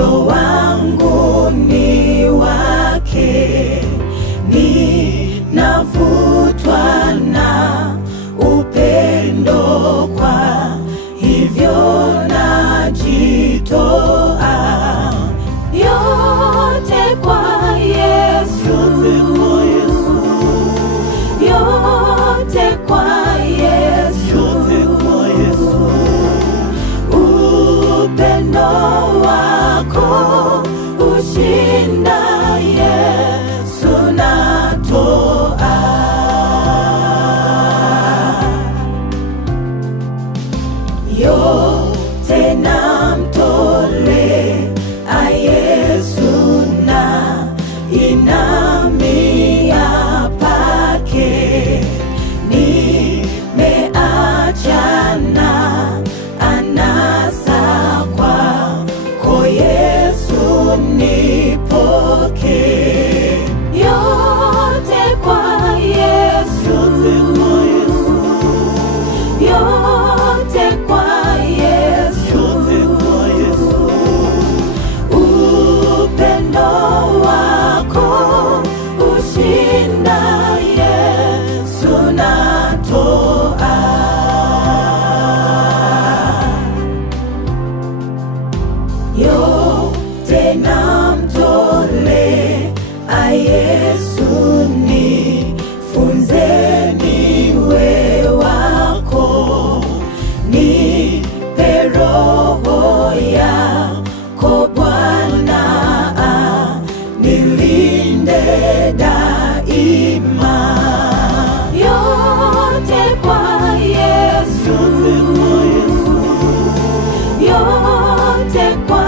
moyo wangu ni wake, ninavutwa na upendo, kwa hivyo najitoa yote kwa Yesu, yote kwa Yesu, upendo wako ushinda Yesu, natoa yote, namtolea Yesu, na inamia pake, nimeachana anasa kwako Yesu, nipokee yote kwa Yesu, yote kwa Yesu, upendo wako ushinda Yesu, natoa yote, namtolea Yesu, nifunze niwe wako, nipe roho yako Bwana, nilinde daima yote kwa Yesu, yote kwa